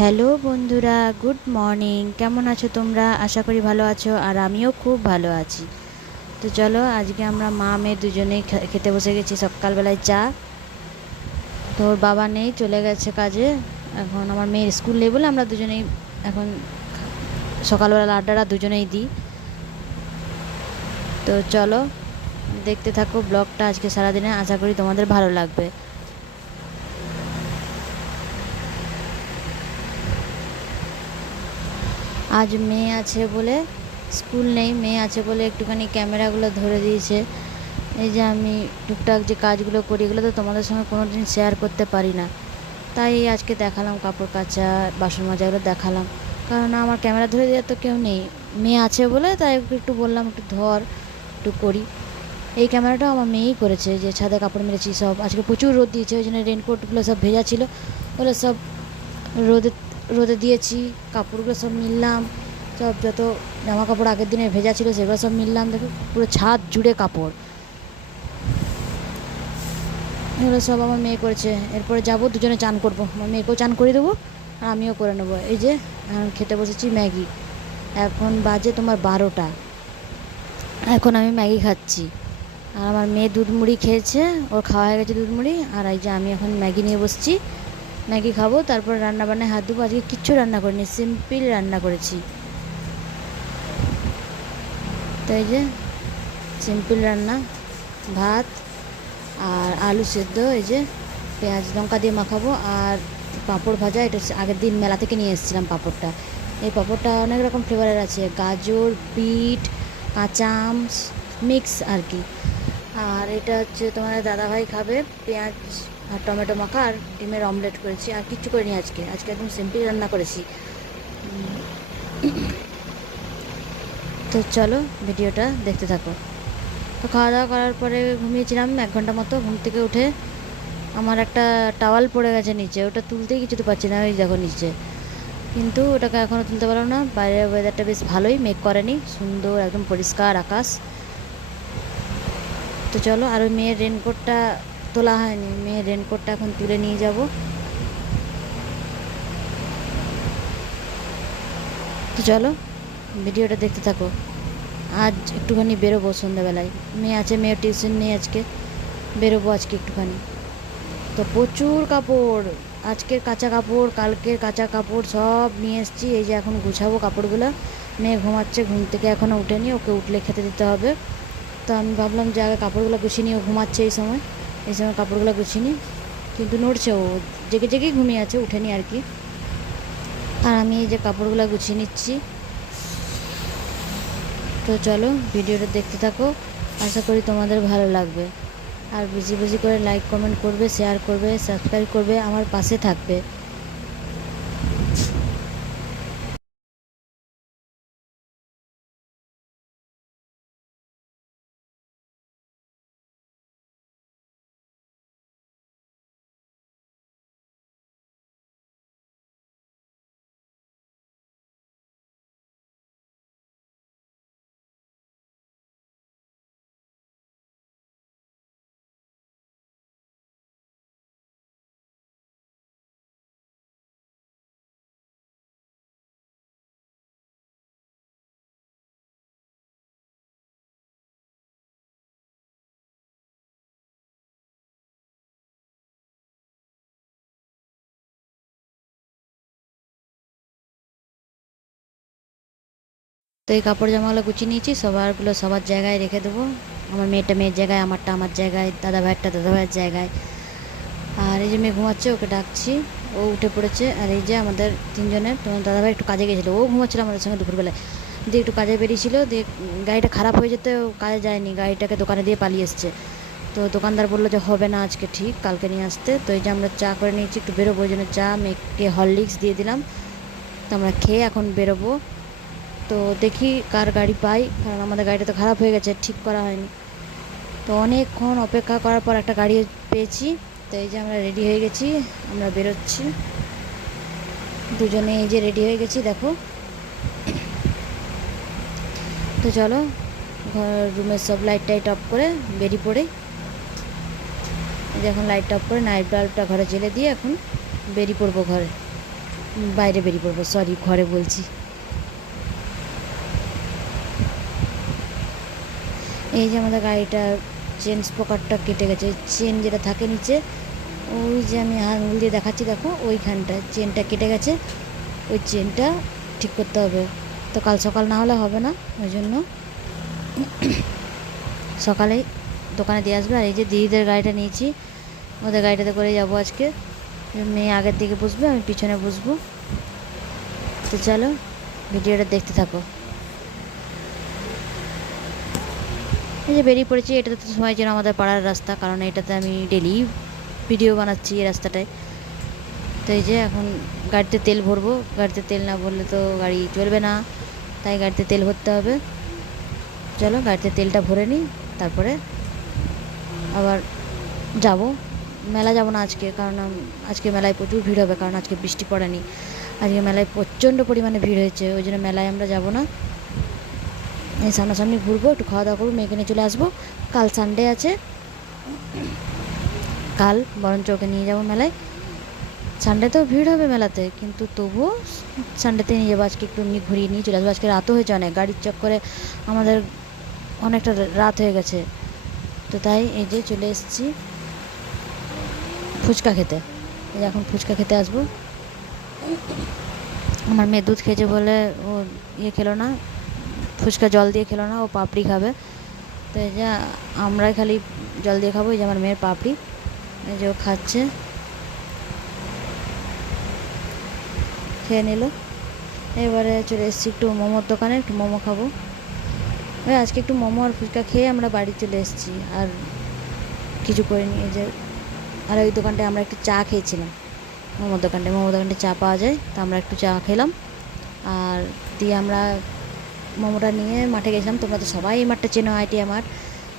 Hello বন্ধুরা, good morning. কেমন আছো তোমরা? আশা করি ভালো আছো, আর আমিও খুব ভালো আছি। তো চলো, আজকে আমরা মা মেয়ে দুজনেই খেতে বসে গেছি সকালবেলায় চা। তো ওর বাবা নেই, চলে গেছে কাজে। এখন আমার মেয়ের স্কুল নেই বলে আমরা দুজনেই এখন সকালবেলা আড্ডাটা দুজনেই দিই। তো চলো, দেখতে থাকো ব্লগটা আজকে সারাদিনে, আশা করি তোমাদের ভালো লাগবে। আজ মেয়ে আছে বলে, স্কুল নেই, মেয়ে আছে বলে একটুখানি ক্যামেরাগুলো ধরে দিয়েছে। এই যে আমি টুকটাক যে কাজগুলো করি, এগুলো তো তোমাদের সঙ্গে কোনো দিন শেয়ার করতে পারি না, তাই আজকে দেখালাম। কাপড় কাচা, বাসন মাজা, এগুলো দেখালাম, কারণ আমার ক্যামেরা ধরে দেওয়ার তো কেউ নেই। মেয়ে আছে বলে তাই ওকে একটু বললাম, একটু ধর, একটু করি। এই ক্যামেরাটাও আমার মেয়েই করেছে, যে ছাদে কাপড় মেরেছি সব। আজকে প্রচুর রোদ দিয়েছে, ওই জন্য রেনকোটগুলো সব ভেজা ছিল, ওগুলো সব রোদে রোদে দিয়েছি। কাপড়গুলো সব মিললাম, সব যত জামা কাপড় আগের দিনে ভেজা ছিল সেগুলো সব মিললাম। দেখো পুরো ছাদ জুড়ে কাপড়, এগুলো সব আমার মেয়ে করেছে। এরপরে যাবো, দুজনে চান করবো, আমার মেয়েকেও চান করে দেবো আর আমিও করে নেবো। এই যে এখন খেতে বসেছি ম্যাগি। এখন বাজে তোমার 12টা, এখন আমি ম্যাগি খাচ্ছি। আর আমার মেয়ে দুধ মুড়ি খেয়েছে, ওর খাওয়া হয়ে গেছে দুধ মুড়ি। আর এই যে আমি এখন ম্যাগি নিয়ে বসছি, ম্যাগি খাবো, তারপর রান্না বান্নায় হাত দেবো। আজকে কিচ্ছু রান্না করিনি, সিম্পল রান্না করেছি। তো এই যে সিম্পল রান্না, ভাত আর আলু সেদ্ধ, এই যে পেঁয়াজ লঙ্কা দিয়ে মাখাবো, আর পাঁপড় ভাজা। এটা আগের দিন মেলা থেকে নিয়ে এসেছিলাম পাঁপড়টা। এই পাঁপড়টা অনেক রকম ফ্লেভারের আছে, গাজর, বিট, কাঁচা আম মিক্স আর কি। আর এটা হচ্ছে তোমার দাদাভাই খাবে, পেঁয়াজ আর টমেটো মাখা আর ডিমের অমলেট করেছি। আর কিচ্ছু করিনি আজকে, আজকে একদম সিম্পল রান্না করেছি। তো চলো ভিডিওটা দেখতে থাকো। তো খাওয়া দাওয়া করার পরে ঘুমিয়েছিলাম 1 ঘন্টা মতো। ঘুম থেকে উঠে আমার একটা টাওয়াল পড়ে গেছে নিচে, ওটা তুলতেই কিছুতে পারছি না, ওই দেখো নিচে। কিন্তু ওটাকে এখনও তুলতে পারলাম না। বাইরের ওয়েদারটা বেশ ভালোই, মেঘ করেনি, সুন্দর একদম পরিষ্কার আকাশ। তো চলো, আর ওই মেয়ের রেনকোটটা তোলা হয়নি, মেয়ের রেনকোটটা এখন তুলে নিয়ে যাব। তো চলো ভিডিওটা দেখতে থাকো। আজ একটুখানি বেরোবো সন্ধ্যাবেলায়, মেয়ে আছে, মেয়ের টিউশন নেই আজকে, বেরোবো আজকে একটুখানি। তো প্রচুর কাপড়, আজকের কাঁচা কাপড়, কালকের কাঁচা কাপড় সব নিয়ে এসেছি। এই যে এখন গুছাবো কাপড়গুলো। মেয়ে ঘুমাচ্ছে, ঘুম থেকে এখনও উঠেনি, ওকে উঠলে খেতে দিতে হবে। তো আমি ভাবলাম যে আগে কাপড়গুলো গুছিয়ে নিই, ও ঘুমাচ্ছে এই সময় কাপড়গুলো গুছিয়ে নিই। কিন্তু নড়ছে, ও জেগে জেগেই ঘুমিয়ে আছে, উঠেনি আর কি। আর আমি এই যে কাপড়গুলো গুছিয়ে নিচ্ছি। তো চলো ভিডিওটা দেখতে থাকো, আশা করি তোমাদের ভালো লাগবে। আর বেশি বেশি করে লাইক কমেন্ট করবে, শেয়ার করবে, সাবস্ক্রাইব করবে, আমার পাশে থাকবে। তো এই কাপড় জামাগুলো গুছিয়ে নিয়েছি, সবারগুলো সবার জায়গায় রেখে দেবো। আমার মেয়েটা মেয়ের জায়গায়, আমারটা আমার জায়গায়, দাদা ভাইয়েরটা দাদা ভাইয়ের জায়গায়। আর এই যে মেয়ে ঘুমাচ্ছে, ওকে ডাকছি, ও উঠে পড়েছে। আর এই যে আমাদের তিনজনের, তোমার দাদাভাই একটু কাজে গেছিলো, ও ঘুমাচ্ছিল আমাদের সঙ্গে দুপুরবেলায়, দিয়ে একটু কাজে বেরিয়েছিল, দিয়ে গাড়িটা খারাপ হয়ে যেতে ও কাজে যায়নি, গাড়িটাকে দোকানে দিয়ে পালিয়ে এসছে। তো দোকানদার বললো যে হবে না আজকে, ঠিক কালকে নিয়ে আসতে। তো এই যে আমরা চা করে নিয়েছি, একটু বেরোবো, ওই জন্য চা, মেয়েকে হরলিক্স দিয়ে দিলাম। তো আমরা খেয়ে এখন বেরোবো। তো দেখি কার গাড়ি পাই, কারণ আমাদের গাড়িটা তো খারাপ হয়ে গেছে, ঠিক করা হয়নি। তো অনেকক্ষণ অপেক্ষা করার পর একটা গাড়ি পেয়েছি। তো এই যে আমরা রেডি হয়ে গেছি, আমরা বেরোচ্ছি দুজনে, এই যে রেডি হয়ে গেছি দেখো। তো চলো, ঘর রুমের সব লাইট টাইট অফ করে বেরিয়ে পড়ে। এই যে এখন লাইট অফ করে নাইট বাল্বটা ঘরে জ্বেলে দিয়ে এখন বেরিয়ে পড়বো ঘরে, বাইরে বেরিয়ে পড়বো, সরি ঘরে বলছি। এই যে আমাদের গাড়িটার চেন স্পকারটা কেটে গেছে, চেন যেটা থাকে নিচে, ওই যে আমি আঙুল দিয়ে দেখাচ্ছি দেখো, ওইখানটা চেনটা কেটে গেছে, ওই চেনটা ঠিক করতে হবে। তো কাল সকাল না হলে হবে না, ওই জন্য সকালেই দোকানে দিয়ে আসবে। আর এই যে দিদিদের গাড়িটা নিয়েছি, ওদের গাড়িটাতে করে যাবো আজকে। মেয়ে আগের দিকে বসবে, আমি পিছনে বসবো। তো চলো ভিডিওটা দেখতে থাকো। এই যে বেরিয়ে পড়েছি, এটাতে তো সময় যেন আমাদের পাড়ার রাস্তা, কারণ এটাতে আমি ডেলি ভিডিও বানাচ্ছি এই রাস্তাটায়। তো এই যে এখন গাড়িতে তেল ভরবো, গাড়িতে তেল না ভরলে তো গাড়ি চলবে না, তাই গাড়িতে তেল ভরতে হবে। চলো গাড়িতে তেলটা ভরে নিই, তারপরে আবার যাব। মেলা যাব না আজকে, কারণ আজকে মেলায় প্রচুর ভিড় হবে, কারণ আজকে বৃষ্টি পড়েনি। আজকে মেলায় প্রচণ্ড পরিমাণে ভিড় হয়েছে, ওই জন্য মেলায় আমরা যাব না। এই সামনাসামনি ঘুরবো, একটু খাওয়া দাওয়া করবো, মেয়েকে নিয়ে চলে আসবো। কাল সানডে আছে, কাল বরঞ্চ ওকে নিয়ে যাবো মেলায়। সানডে তো ভিড় হবে মেলাতে, কিন্তু তবুও সানডেতে নিয়ে যাবো। আজকে একটু এমনি ঘুরিয়ে নিয়ে চলে আসবো। আজকে রাতও হয়েছে অনেক, গাড়ির চক্করে আমাদের অনেকটা রাত হয়ে গেছে। তো তাই এই যে চলে এসেছি ফুচকা খেতে। এই যে এখন ফুচকা খেতে আসবো। আমার মেয়ে দুধ খেয়েছে বলে ও খেলো না, ফুচকা জল দিয়ে খেলো না, ও পাপড়ি খাবে। তো এই যে আমরাই খালি জল দিয়ে খাবো। এই যে আমার মেয়ের পাপড়ি, এই যে ও খাচ্ছে, খেয়ে নিল। এবারে চলে এসেছি একটু মোমোর দোকানে, একটু মোমো খাবো। ওই আজকে একটু মোমো আর ফুচকা খেয়ে আমরা বাড়ি চলে এসেছি, আর কিছু করিনি। এই যে আর ওই দোকানটায় আমরা একটু চা খেয়েছিলাম, মোমোর দোকানটায় চা পাওয়া যায়, তো আমরা একটু চা খেলাম। আর দিয়ে আমরা মোমোটা নিয়ে মাঠে গেছিলাম। তোমরা তো সবাই এই মাঠটা চেনো, আইটিআই মাঠ,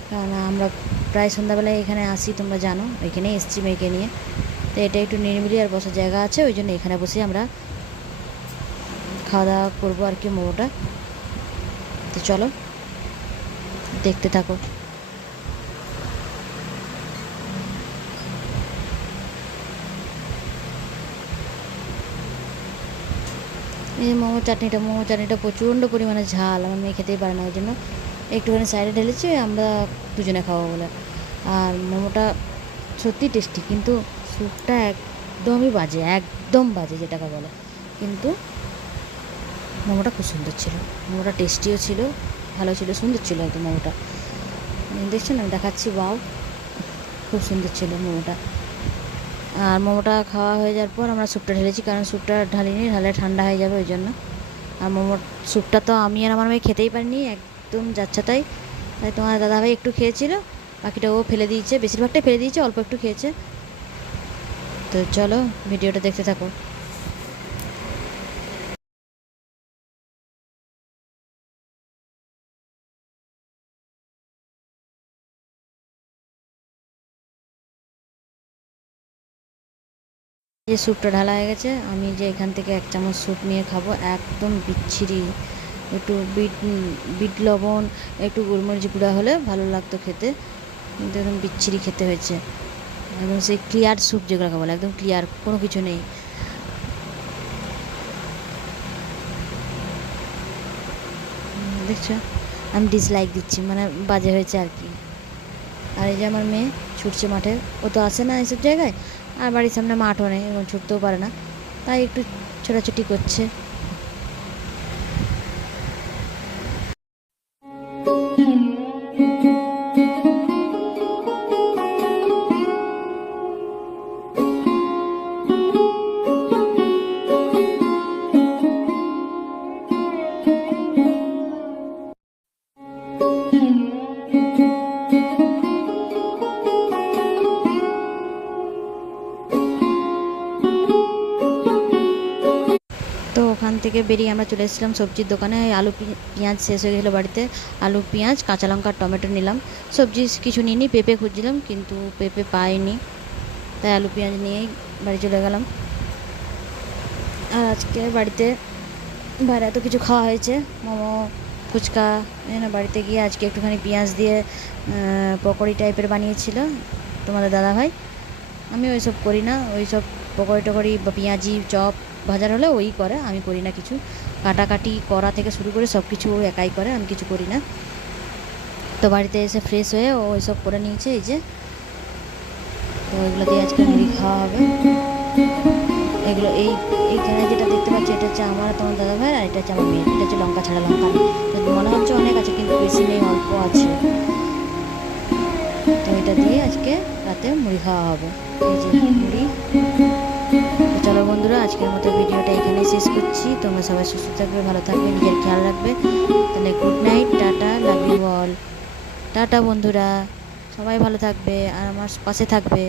কারণ আমরা প্রায় সন্ধ্যাবেলায় এখানে আসি, তোমরা জানো। ওইখানেই এসেছি মেয়েকে নিয়ে। তো এটা একটু নিরিবিলি আর বসার জায়গা আছে, ওই জন্য এখানে বসে আমরা খাওয়া দাওয়া করবো আর কি, মোমোটা। তো চলো দেখতে থাকো। এই মোমো চাটনিটা প্রচণ্ড পরিমাণে ঝাল, আমার মেয়ে খেতেই পারে না, ওই জন্য একটুখানি সাইডে ঢেলেছি, আমরা দুজনে খাবো বলে। আর মোমোটা সত্যি টেস্টি, কিন্তু স্যুপটা একদমই বাজে, একদম বাজে যেটাকে বলে। কিন্তু মোমোটা খুব সুন্দর ছিল, মোমোটা টেস্টিও ছিল, ভালো ছিল, সুন্দর ছিল একদম মোমোটা। দেখছেন আমি দেখাচ্ছি, বাও খুব সুন্দর ছিল মোমোটা। আর মোমোটা খাওয়া হয়ে যাওয়ার পর আমরা স্যুপটা ঢেলেছি, কারণ স্যুপটা ঢালে ঠান্ডা হয়ে যাবে ওই জন্য। আর মোমোর স্যুপটা তো আমি আর আমার মেয়ে খেতেই পারিনি, একদম যাচ্ছে তাই। তোমার দাদাভাই একটু খেয়েছিল, বাকিটা ও ফেলে দিয়েছে, বেশিরভাগটাই ফেলে দিয়েছে, অল্প একটু খেয়েছে। তো চলো ভিডিওটা দেখতে থাকো। যে স্যুপটা ঢালা হয়ে গেছে, আমি যে এখান থেকে 1 চামচ স্যুপ নিয়ে খাবো, একদম বিচ্ছিরি। একটু বিট লবণ, একটু গোলমরিচ গুঁড়া হলে ভালো লাগতো খেতে, কিন্তু একদম বিচ্ছিরি খেতে হয়েছে। একদম সেই ক্লিয়ার স্যুপ যেগুলোকে বলে, একদম ক্লিয়ার, কোনো কিছু নেই। দেখছো, আমি ডিসলাইক দিচ্ছি, মানে বাজে হয়েছে আর কি। আর এই যে আমার মেয়ে ছুটছে মাঠে, ও তো আসে না এইসব জায়গায়, আর বাড়ির সামনে মাঠও নেই, এবং ছুটতেও পারে না, তাই একটু ছোটাছুটি করছে। তো ওখান থেকে বেরিয়ে আমরা চলে এসেছিলাম সবজির দোকানে। আলু পেঁয়াজ শেষ হয়ে গেছিলো বাড়িতে, আলু পেঁয়াজ কাঁচা লঙ্কা টমেটো নিলাম। সবজি কিছু নিইনি, পেঁপে খুঁজছিলাম কিন্তু পেঁপে পাইনি, তাই আলু পেঁয়াজ নিয়েই বাড়ি চলে গেলাম। আর আজকে বাড়িতে বাইরে এত কিছু খাওয়া হয়েছে, মোমো ফুচকা, বাড়িতে গিয়ে আজকে একটুখানি পেঁয়াজ দিয়ে পকোড়ি টাইপের বানিয়েছিল তোমাদের দাদাভাই। আমি ওইসব করি না, ওইসব পকোড়ি টকোড়ি বা পেঁয়াজি চপ বাজার হলে ওই করে, আমি করি না কিছু। কাটাকাটি করা থেকে শুরু করে সব কিছু ও একাই করে, আমি কিছু করি না। তো বাড়িতে এসে ফ্রেশ হয়ে ও এসব করে নিয়েছে, এই যে। তো এগুলো দিয়ে আজকে মুড়ি খাওয়া হবে। এগুলো এইখানে যেটা দেখতে পাচ্ছি এটা হচ্ছে আমার তোমার দাদা ভাই, আর এটা হচ্ছে আমার মেয়ের। এটা হচ্ছে লঙ্কা ছাড়া, লঙ্কা নেই। তো মনে হচ্ছে অনেক আছে, কিন্তু বেশি নেই, অল্প আছে। তো এটা দিয়ে আজকে রাতে মুড়ি খাওয়া হবে, এই যে মুড়ি। তো চলো বন্ধুরা, আজকের মতো ভিডিওটা এখানে শেষ করছি। তোমরা সবাই সুস্থ থাকবে, ভালো থাকবে, নিজের খেয়াল রাখবে। তাহলে good night, tata, love you all. Tata বন্ধুরা, সবাই ভালো থাকবে আর আমার পাশে থাকবে।